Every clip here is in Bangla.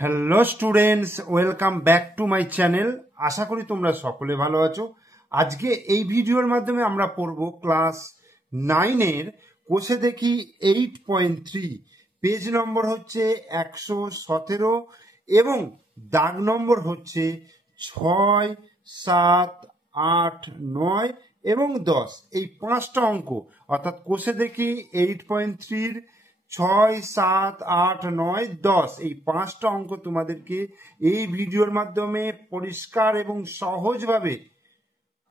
Hello students, welcome back to my channel. আশা করি তোমরা সকলে ভালো আছো। আজকে এই ভিডিওর মাধ্যমে আমরা পড়ব ক্লাস 9-এর কোষে দেখি 8.3, পেজ নম্বর হচ্ছে 117 এবং দাগ নম্বর হচ্ছে 6, 7, 8, 9 এবং 10। এই 5টা অঙ্ক, অর্থাৎ কোষে দেখি 8.3-র 6, 7, 8, 9, 10 এই 5টা অঙ্ক তোমাদেরকে এই ভিডিওর মাধ্যমে পরিষ্কার এবং সহজভাবে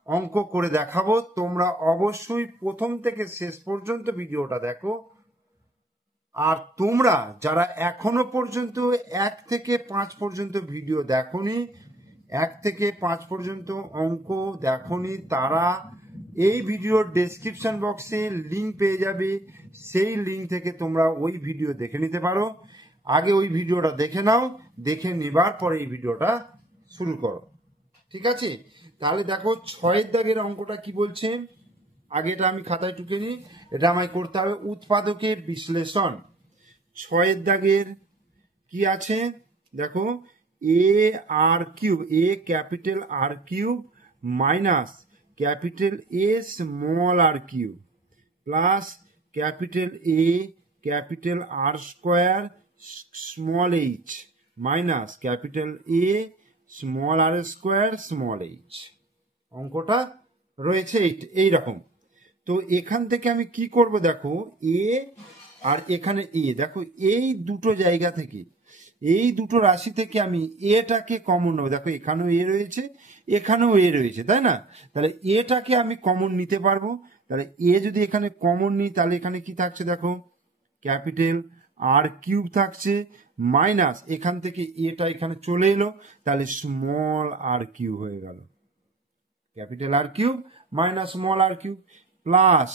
অঙ্ক করে দেখাবো। তোমরা অবশ্যই প্রথম থেকে শেষ পর্যন্ত ভিডিওটা দেখো। আর তোমরা যারা এখনো পর্যন্ত 1 থেকে 5 পর্যন্ত ভিডিও দেখোনি, 1 থেকে 5 পর্যন্ত অঙ্ক দেখোনি, তারা এই ভিডিওর ডেসক্রিপশন বক্সে লিঙ্ক পেয়ে যাবে। সেই লিঙ্ক থেকে তোমরা ওই ভিডিও দেখে নিতে পারো। আগে ওই ভিডিওটা দেখে নাও, দেখে নেবার পরে এই ভিডিওটা শুরু করো। ঠিক আছে? তাহলে দেখো 6 দাগের অঙ্কটা কি বলছে। আগে এটা আমি খাতায় টুকে নিই। এটা আমায় করতে হবে উৎপাদকের বিশ্লেষণ। 6 দাগের কি আছে দেখো, A R cube, A capital R cube minus capital A small R cube plus capital A capital R square small H minus capital A small R square small H. অঙ্কটা রয়েছে এই রকম। তো এখান থেকে আমি কি করব দেখো, এ আর এখানে এ, দেখো এই দুটো জায়গা থেকে, এই দুটো রাশি থেকে আমি এটাকে কমন নেবো। দেখো এখানেও এ রয়েছে, এখানেও এ রয়েছে, তাই না? তাহলে এটাকে আমি কমন নিতে পারবো। তাহলে এ যদি এখানে কমন নিই, তাহলে এখানে কি থাকছে দেখো, ক্যাপিটাল আর কিউব থাকছে মাইনাস এখান থেকে এটা এখানে চলে এলো, তাহলে স্মল আর কিউব হয়ে গেল। Capital R cube minus small R cube plus,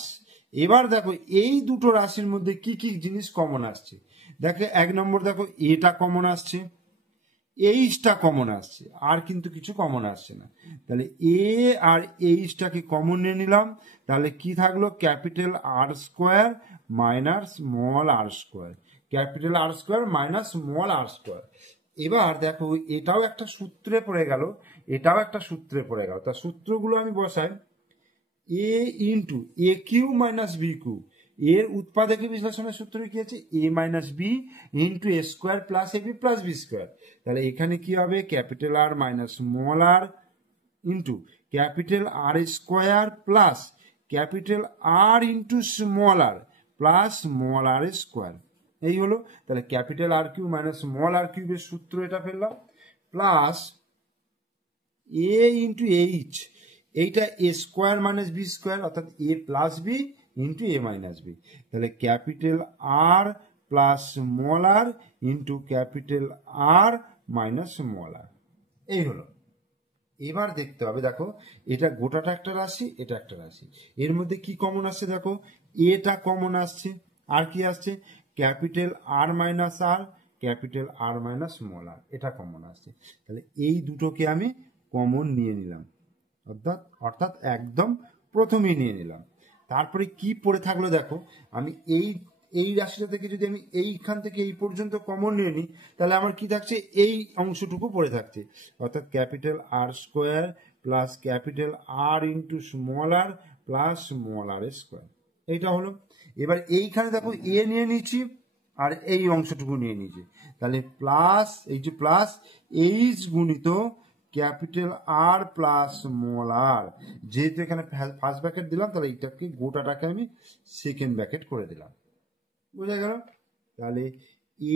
এবার দেখো এই দুটো রাশির মধ্যে কি কি জিনিস কমন আসছে। দেখো 1 নম্বর দেখো এটা কমন আসছে, এইচটা কমন আসছে, আর কিন্তু কিছু কমন আসছে না। তাহলে এ আর এইচটাকে কমন নিয়ে নিলাম, তাহলে কি থাকলো, capital R square minus small R square, capital R square minus small R square. এবার দেখো এটাও একটা সূত্রে পড়ে গেল, এটাও একটা সূত্রে পড়ে গেল। তা সূত্রগুলো আমি বসাই। A into A Q minus B Q, এর উৎপাদকের বিশ্লেষণের সূত্র কি আছে, A minus B into A square plus A B plus B square. তাহলে এখানে কি হবে, capital R minus small R into capital R square plus capital R into small R plus small R square. এই হলো। তাহলে capital R Q minus small R কিউবের সূত্র এটা ফেললাম, প্লাস এ ইন্টু এইচ, এইটা এ স্কোয়ার মাইনাস বি স্কোয়ার, অর্থাৎ A plus B into A minus B. তাহলে capital R plus small R into capital R minus small R. এই হলো। এবার দেখতে হবে, দেখো এটা গোটাটা একটা রাশি, এটা একটা রাশি, এর মধ্যে কি কমন আসছে দেখো, এটা কমন আসছে, আর কি আসছে, ক্যাপিটাল আর মাইনাস আর capital R minus small R, এটা কমন আসছে। তাহলে এই দুটোকে আমি কমন নিয়ে নিলাম, অর্থাৎ একদম প্রথমেই নিয়ে নিলাম। তারপরে কি পড়ে থাকলো দেখো, আমি এই রাশিটা থেকে যদি আমি এইখান থেকে এই পর্যন্ত কমন নিয়ে নিই, তাহলে আমার কি থাকছে, এই অংশটুকু পড়ে থাকছে, অর্থাৎ capital R square plus capital R into small R plus small R square. এইটা হলো। এবার এইখানে দেখো এ নিয়ে নিচ্ছি আর এই অংশটুকু নিয়ে নিচ্ছি, তাহলে প্লাস এই যে প্লাস এইচ গুণিত ক্যাপিটাল আর প্লাস স্মল আর, যেহেতু এখানে ফার্স্ট ব্র্যাকেট দিলাম, তাহলে এইটাকে গোটাটাকে আমি সেকেন্ড ব্র্যাকেট করে দিলাম। বুঝা গেল? তাহলে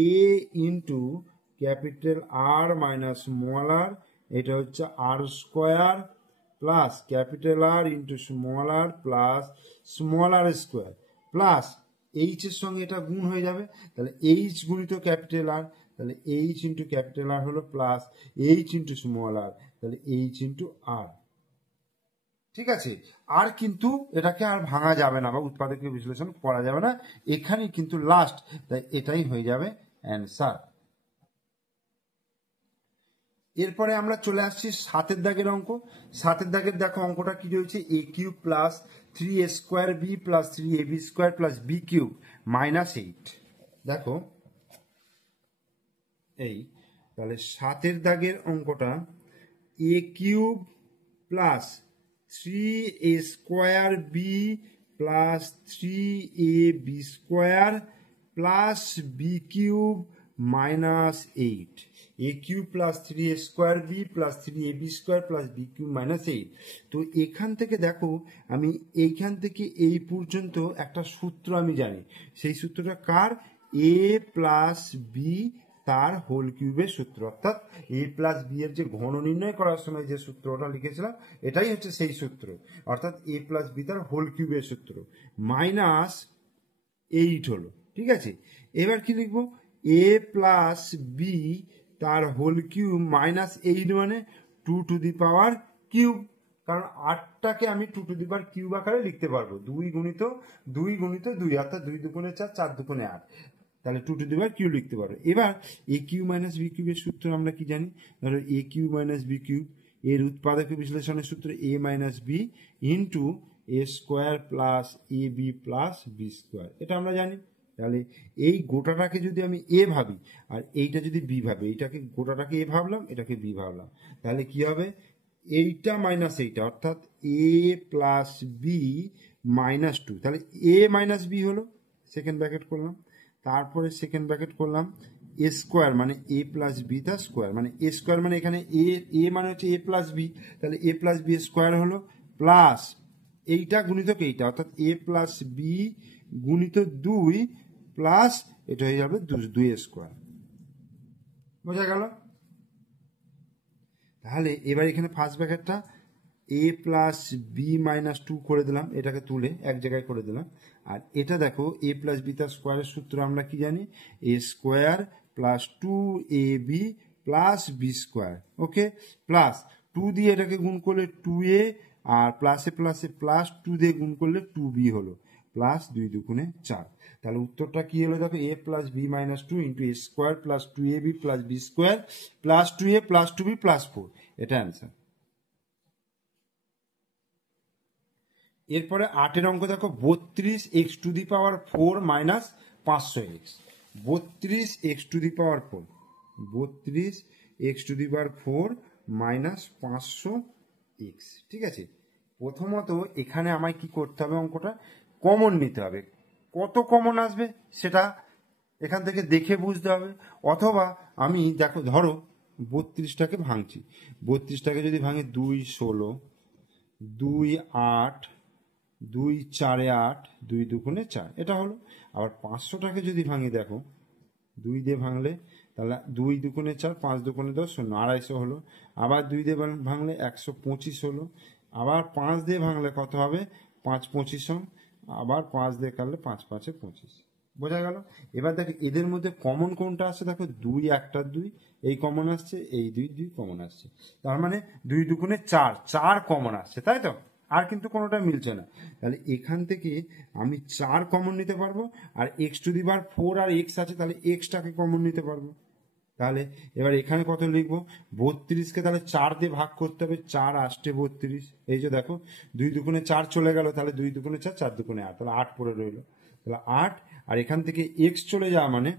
A into capital R minus small R, এটা হচ্ছে R square plus capital R into small R plus small R square plus H এর সঙ্গে এটা গুণ হয়ে যাবে, তাহলে এইচ গুণিত ক্যাপিটাল আর, তাহলে এইচ ইন্টু ক্যাপিটাল আর হলো প্লাস এইচ ইন্টু স্মল আর, তাহলে এইচ ইন্টু আর। ঠিক আছে? আর কিন্তু এটাকে আর ভাঙা যাবে না বা উৎপাদকের বিশ্লেষণ করা যাবে না, এখানেই কিন্তু লাস্ট, তাই এটাই হয়ে যাবে অ্যান্সার। এরপরে আমরা চলে আসছি 7 দাগের অঙ্ক। 7 দাগের দেখো অঙ্কটা কি রয়েছে, A cube plus 3a square B plus 3ab square plus B cube minus 8। দেখো এই তাহলে 7 দাগের অঙ্কটা A cube plus 3a square B plus 3ab square plus B cube minus 8 A cube plus 3a square B plus 3ab square plus B cube minus 8। তো এখান থেকে দেখো আমি এইখান থেকে এই পর্যন্ত একটা সূত্র আমি জানি, সেই সূত্রটা কার? এ প্লাস বি তার হোল কিউবের সূত্র, অর্থাৎ এ প্লাস বি এর যে ঘন নির্ণয় করার সময় যে সূত্রটা লিখেছিলাম এটাই হচ্ছে সেই সূত্র, অর্থাৎ এ প্লাস বি তার হোল কিউবের সূত্র মাইনাস 8 হলো। ঠিক আছে, এবার কি লিখবো? এ প্লাস বি তার হোল কিউব মাইনাস 8 মানে 2 টু দি পাওয়ার কিউব, কারণ 8টাকে আমি 2 টু দি পাওয়ার কিউব আকারে লিখতে পারবো। 2 গুণিত 2 অর্থাৎ 2 দুগুণে 4, 4 দুগুণে 8, তাহলে 2 টু দি পাওয়ার কিউব লিখতে পারবো। এবার এ কিউ মাইনাস বি কিউবের সূত্র আমরা কি জানি? ধরো এ কিউ মাইনাস বি কিউব এর উৎপাদক বিশ্লেষণের সূত্র এ minus B into A square plus A B plus B square, এটা আমরা জানি। তাহলে এই গোটাটাকে যদি আমি এ ভাবি আর এইটা যদি বি ভাবি, এইটাকে গোটাটাকে এ ভাবলাম, এটাকে বি ভাবলাম, তাহলে কি হবে? এইটা মাইনাস এইটা, অর্থাৎ এ প্লাস বি মাইনাস 2, তাহলে এ মাইনাস বি হলো, সেকেন্ড ব্র্যাকেট করলাম, তারপরে সেকেন্ড ব্র্যাকেট করলাম এ স্কোয়ার মানে এ প্লাস বি তার স্কোয়ার, মানে এ স্কোয়ার মানে এখানে এ মানে হচ্ছে এ প্লাস বি, তাহলে এ প্লাস বি স্কোয়ার হলো প্লাস এইটা গুণিতক এইটা, অর্থাৎ এ প্লাস বি গুণিত 2 প্লাস এটা হয়ে যাবে 2 স্কোয়ার। বোঝা গেল? তাহলে এবার এখানে ফার্স্ট ব্র্যাকেটটা এ প্লাস বি মাইনাস 2 করে দিলাম, এটাকে তুলে এক জায়গায় করে দিলাম। আর এটা দেখো এ প্লাস বি তার স্কোয়ারের সূত্র আমরা কি জানি? A square plus 2ab plus B square, okay, plus 2 দিয়ে এটাকে গুণ করলে 2a, আর প্লাসে প্লাসে প্লাস 2 দিয়ে গুণ করলে 2b হলো, প্লাস 2 দুগুণে 4। তাহলে উত্তরটা কি হলো? দেখো A plus B minus 2 into A square plus 2ab plus B square plus 2a plus 2b plus 4, এটা অ্যান্সার। এরপরে 8 অঙ্ক দেখো 32 x to the power 4 minus 500 x, 32 x to the power 4, 32 x to the power 4 minus 500 x. ঠিক আছে, প্রথমত এখানে আমায় কি করতে হবে? অঙ্কটা কমন নিতে হবে। কত কমন আসবে সেটা এখান থেকে দেখে বুঝতে হবে, অথবা আমি দেখো ধরো 32টাকে ভাঙছি, 32টাকে যদি ভাঙি 2 16, 2 8, 2 4 8, 2 দুগুণে 4, এটা হলো। আবার 500টাকে যদি ভাঙি দেখো 2 দিয়ে ভাঙলে তাহলে 2 দুগুণে 4, 5 দুগুণে 10, 250 হলো। আবার 2 দিয়ে ভাঙলে 125 হলো। আবার 5 দিয়ে ভাঙলে কত হবে? 5 25, আবার 5 দিয়ে কাটলে 5 5 25। বোঝা গেল? এবার দেখো এদের মধ্যে কমন কোনটা আসছে, দেখো 2 একটা 2 এই কমন আসছে, এই 2 কমন আসছে, তার মানে 2 দুগুণে 4, 4 কমন আসছে, তাই তো? আর কিন্তু কোনোটা মিলছে না। তাহলে এখান থেকে আমি 4 কমন নিতে পারবো, আর এক্স টু দি পাওয়ার 4 আর এক্স আছে, তাহলে এক্সটাকে কমন নিতে পারবো। তাহলে এবার এখানে কত লিখবো? 32কে তাহলে 4 দিয়ে ভাগ করতে হবে, 4 8 32, এই যে দেখো 2 দুগুণে 4 চলে গেল, তাহলে 2 দুগুণে 4, 4 দুগুণে 8, তাহলে 8 পড়ে রইলো, তাহলে 8, আর এখান থেকে এক্স চলে যাওয়া মানে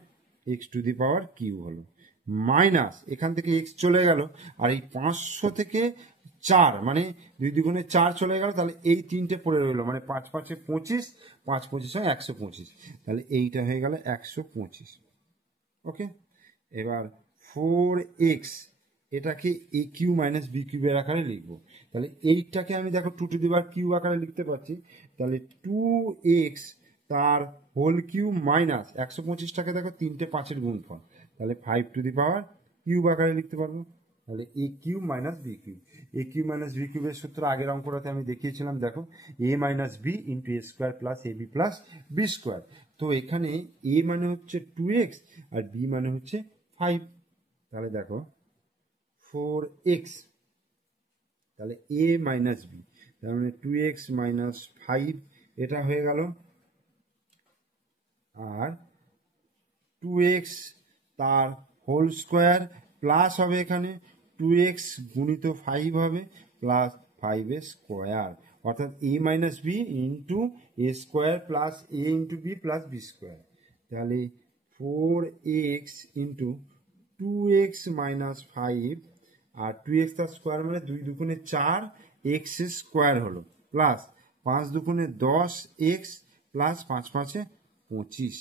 X to the power Q হলো, মাইনাস এখান থেকে এক্স চলে গেল, আর এই 500 থেকে 4 মানে 2 দুগুণে 4 চলে গেল, তাহলে এই 3টে পড়ে রইলো, মানে 5 5 25, 5 25 125, তাহলে এইটা হয়ে গেল 125। ওকে, এবার 4x এটাকে এ কিউ মাইনাস বি কিউবের আকারে লিখবো, তাহলে এইটাকে আমি দেখো 2 টু দি পাওয়ার কিউ আকারে লিখতে পারছি, তাহলে 2x তার হোল কিউ মাইনাস 125টাকে দেখো 3টে 5-এর গুণফল, তাহলে 5 টু দি পাওয়ার কিউব আকারে লিখতে পারবো। তাহলে এ কিউব মাইনাস বি কিউব, এ কিউব মাইনাস বি কিউবের সূত্র আগের অঙ্কটাতে আমি দেখিয়েছিলাম, দেখো এ minus B into A square plus A B plus B square. তো এখানে এ মানে হচ্ছে 2x আর বি মানে হচ্ছে 5, তাহলে দেখো 4x, তাহলে এ মাইনাস বি, তার মানে 2x মাইনাস 5, এটা হয়ে গেল। আর 2x তার হোল স্কোয়ার প্লাস হবে এখানে 2x গুণিত 5 হবে প্লাস 5 স্কোয়ার, অর্থাৎ A minus B into A square plus A into B plus B square, তাহলে 4x ইন্টু 2x মাইনাস 5 আর 2x তার স্কোয়ার মানে 2 দুগুণে 4 x স্কোয়ার হলো প্লাস 5 দুগুণে 10x প্লাস 5 5 25।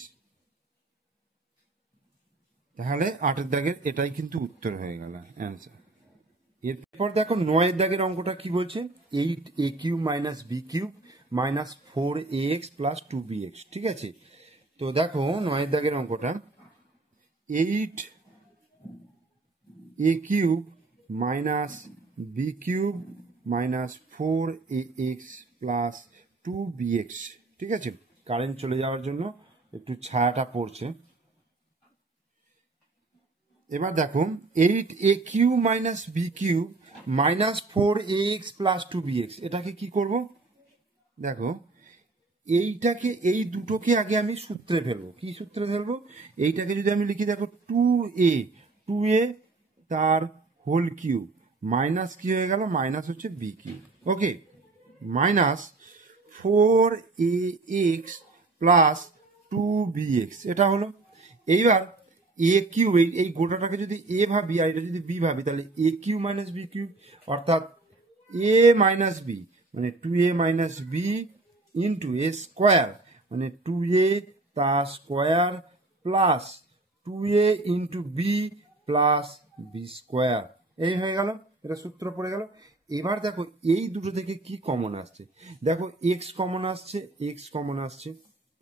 তাহলে 8 দাগের এটাই কিন্তু উত্তর হয়ে গেল অ্যান্সার। এরপর দেখো 9 দাগের অঙ্কটা কি বলছে, 8a³ minus b³ minus 4ax plus 2bx। ঠিক আছে, তো দেখো 9 দাগের অঙ্কটা 8a³ minus b³ minus 4ax plus 2bx। ঠিক আছে, কারেন্ট চলে যাওয়ার জন্য একটু ছায়াটা পড়ছে। এবার দেখো 8a³ minus b³ minus 4ax plus 2bx, এটাকে কি করব? দেখো এইটাকে, এই দুটোকে আগে আমি সূত্রে ফেলবো। কি সূত্রে ফেলবো? এইটাকে যদি আমি লিখি, দেখো 2a তার হোল কিউব মাইনাস কি হয়ে গেল, মাইনাস হচ্ছে b³ ওকে, মাইনাস 4ax প্লাস 2bx এটা হলো। এইবার a³ এই গোটাটাকে যদি a ভাবি আর এটা যদি b ভাবি, তাহলে a³ মাইনাস b³ অর্থাৎ a মাইনাস b মানে 2a minus b into a square মানে 2a তার square plus 2a into b plus b square. এই হয়ে গেল, এটা সূত্র পড়ে গেল। এবার দেখো এই দুটো থেকে কি কমন আসছে, দেখো x কমন আসছে, x কমন আসছে,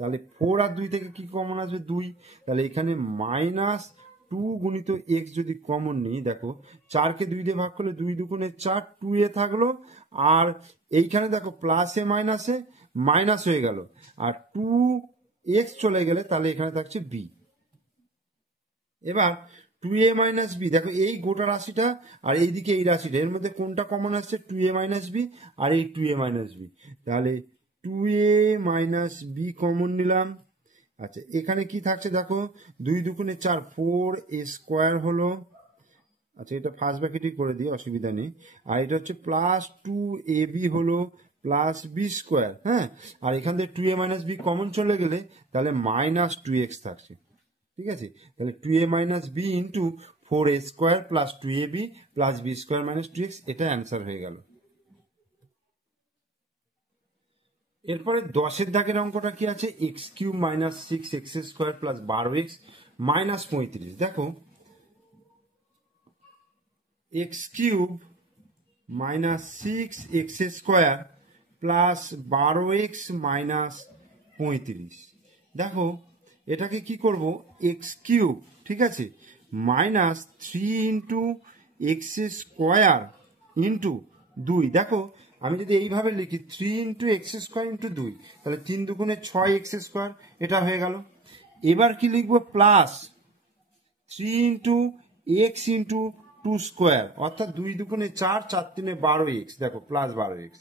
তাহলে 4 আর 2 থেকে কি কমন আসবে, 2, তাহলে এখানে মাইনাস 2 গুণিত x যদি কমন নিই, দেখো 4কে 2 দিয়ে ভাগ করলে 2 দুগুণে 4, 2a থাকলো, আর এইখানে দেখো প্লাসে মাইনাসে মাইনাস হয়ে গেল, আর 2x চলে গেলে তাহলে এখানে থাকছে b। এবার 2a মাইনাস b, দেখো এই গোটা রাশিটা আর এইদিকে এই রাশিটা, এর মধ্যে কোনটা কমন আসছে, 2a মাইনাস b আর এই 2a মাইনাস b, তাহলে 2a মাইনাস b কমন নিলাম। আচ্ছা এখানে কি থাকছে, দেখো 2 দুগুণে 4, 4a স্কোয়ার হলো। আচ্ছা এটা ফার্স্ট ব্র্যাকেটই করে দিই, অসুবিধা নেই। আর এটা হচ্ছে প্লাস 2ab হলো প্লাস b স্কোয়ার। হ্যাঁ, আর এখান থেকে 2a মাইনাস b কমন চলে গেলে তাহলে মাইনাস 2x থাকছে। ঠিক আছে, তাহলে 2a minus b into 4a square plus 2ab plus b square minus 2x, এটা অ্যান্সার হয়ে গেল। এরপরে 10 দাগের অঙ্কটা কি আছে, x³ minus 6x square plus 12x minus 35। দেখো x³ minus 6x square plus 12x minus 35। দেখো এটাকে কি করব, x³ ঠিক আছে minus 3 into x square into 2। দেখো আমি যদি এইভাবে লিখি 3 ইন্টু এক্স স্কোয়ার ইন্টু 2, তাহলে 3 দুগুণে 6x স্কোয়ার, এটা হয়ে গেল। এবার কি লিখবো, plus 3 into x into 2 square অর্থাৎ 2 দুগুণে 4, 4 3 12x, দেখো প্লাস 12x।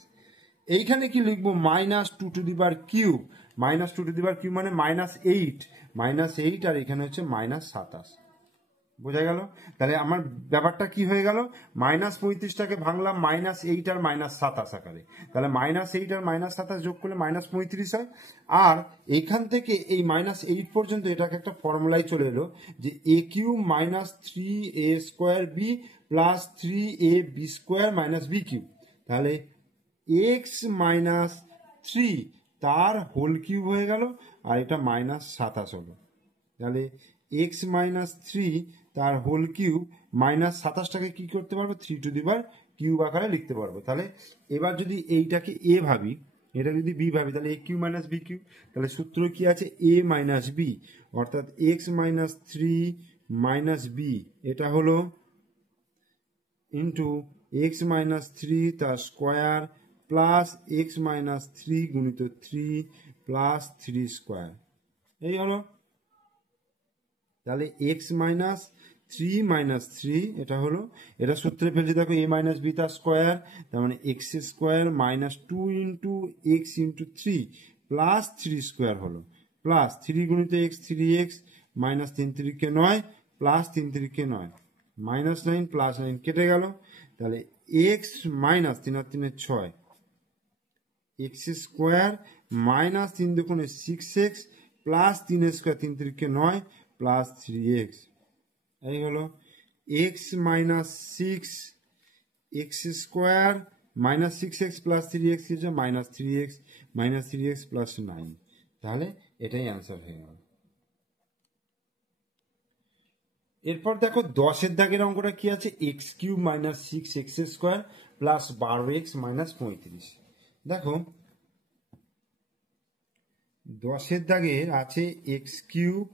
এইখানে কি লিখবো, minus 2 to the power cube, minus 2 to the power cube মানে -8 আর এখানে হচ্ছে -27। বোঝা গেল? তাহলে আমার ব্যাপারটা কি হয়ে গেল, -35টাকে ভাঙলাম -8 আর -27 আকারে, তাহলে -8 আর -27 যোগ করলে -35 হয়। আর এখান থেকে এই -8 পর্যন্ত এটাকে একটা ফর্মুলায় চলে এলো যে a³ minus 3a square b plus 3ab square minus b³, তাহলে x মাইনাস 3 তার হোল কিউব হয়ে গেল, আর এটা -27 হলো। তাহলে x মাইনাস 3 তার হোল কিউব -27টাকে কি করতে পারবো, 3 টু দি পাওয়ার কিউব আকারে লিখতে পারবো। তাহলে এবার যদি এইটাকে a ভাবি, এটা যদি b ভাবি, তাহলে a³ মাইনাস b³, তাহলে সূত্র কি আছে, a মাইনাস b অর্থাৎ x মাইনাস 3 মাইনাস b, এটা হলো ইন্টু x মাইনাস 3 তার স্কোয়ার প্লাস x মাইনাস 3 গুণিত 3 প্লাস 3 স্কোয়ার, এই হলো। তাহলে x মাইনাস 3 মাইনাস 3 এটা হলো, এটা সূত্রে ফেলছি, দেখো a মাইনাস b তার স্কোয়ার, তার মানে x square minus 2 into x into 3 plus 3 square হলো, প্লাস 3 গুণিত x 3x minus 3 3 9 plus 3 3 9 minus 9 plus 9 কেটে গেল। তাহলে x মাইনাস 3 আর 3 6, x স্কোয়ার মাইনাস 3 দুগুণে 6x plus 3 square 3 3 9 plus 3x, এই হলো। X minus six x square minus six x plus three x হচ্ছে মাইনাস থ্রি এক্স প্লাস 9। তাহলে এটাই অ্যান্সার হয়ে গেল। এরপর দেখো 10-এর দাগের অঙ্কটা কি আছে, x cube minus six x square plus 12x minus 35। দেখো 10-এর দাগের আছে x cube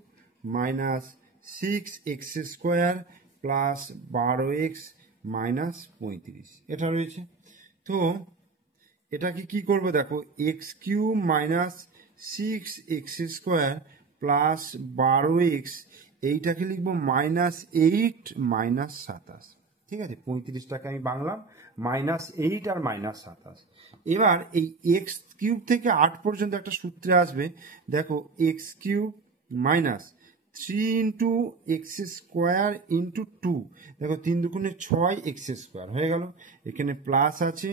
minus six x square plus 12x minus 35 এটা রয়েছে। তো এটাকে কি করবো, দেখো x cube minus six x square plus 12x, এইটাকে লিখবো -8 মাইনাস 27। ঠিক আছে, 35টাকে আমি বাংলাম -8 আর -27। এবার এই এক্স কিউব থেকে 8 পর্যন্ত একটা সূত্রে আসবে, দেখো x cube minus 3 into x square into 2, দেখো 3 দুগুণে 6 এক্স স্কোয়ার হয়ে গেল। এখানে প্লাস আছে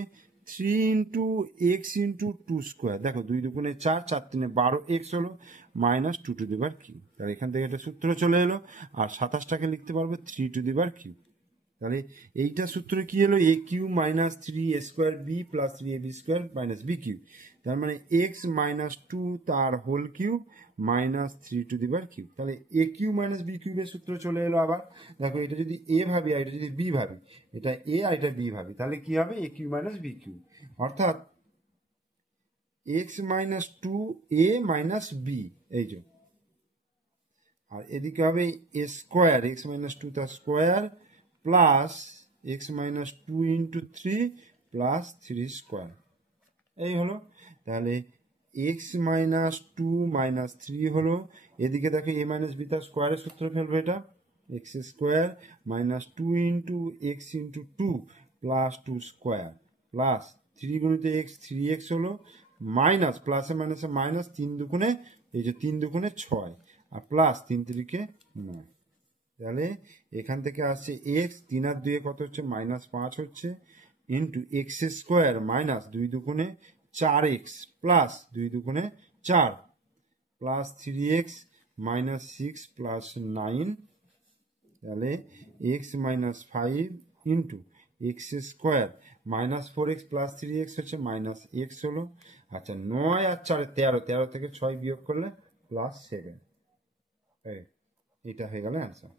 3 ইন্টু এক্স ইন্টু 2 স্কোয়ার, দেখো 2 দুগুণে 4, 4 3 12x হলো minus 2 to the power Q. তাহলে এখান থেকে একটা সূত্র চলে এলো, আর 27টাকে লিখতে পারবো 3 টু দি পাওয়ার কিউ। তাহলে এইটা সূত্র কি হলো, A Q minus 3 square B plus 3ab square minus B cube. তার মানে এক্স মাইনাস 2 তার whole cube minus 3 to the power Q. তাহলে এ কিউ মাইনাস বি কিউবের সূত্র চলে এলো। আবার দেখো এটা যদি এ ভাবি আর এটা যদি বি ভাবি, এটা এ আর এটা বি ভাবি, তাহলে কি হবে, এ কিউ মাইনাস বি কিউ, অর্থাৎ এক্স মাইনাস 2 এ মাইনাস বি, এই যে, আর এদিকে হবে এ স্কোয়ার এক্স মাইনাস 2 তার square plus x minus 2 into 3 plus 3 square, এই হলো। তাহলে এক্স মাইনাস 2 মাইনাস 3 হলো, এদিকে দেখো এ মাইনাস বি তার স্কোয়ারের সূত্র ফেলবো, এটা x square minus 2 into x into 2 plus 2 square plus 3 গুণিত এক্স 3x হলো মাইনাস প্লাসে মাইনাসে মাইনাস 3 দুগুণে, এই যে 3 দুগুণে 6 আর প্লাস 3 3 9। তাহলে এখান থেকে আসছে এক্স 3 আর 2 কত হচ্ছে -5 হচ্ছে, ইন্টু এক্স স্কোয়ার মাইনাস 2 দুগুণে 4x প্লাস 2 দুগুণে 4 প্লাস 3x মাইনাস 6 প্লাস 9। তাহলে x minus 5 into x square minus 4x plus 3x হচ্ছে মাইনাস এক্স হলো। আচ্ছা 9 আর 4 13, 13 থেকে 6 বিয়োগ করলে প্লাস 7, এটা হয়ে গেল অ্যান্সার।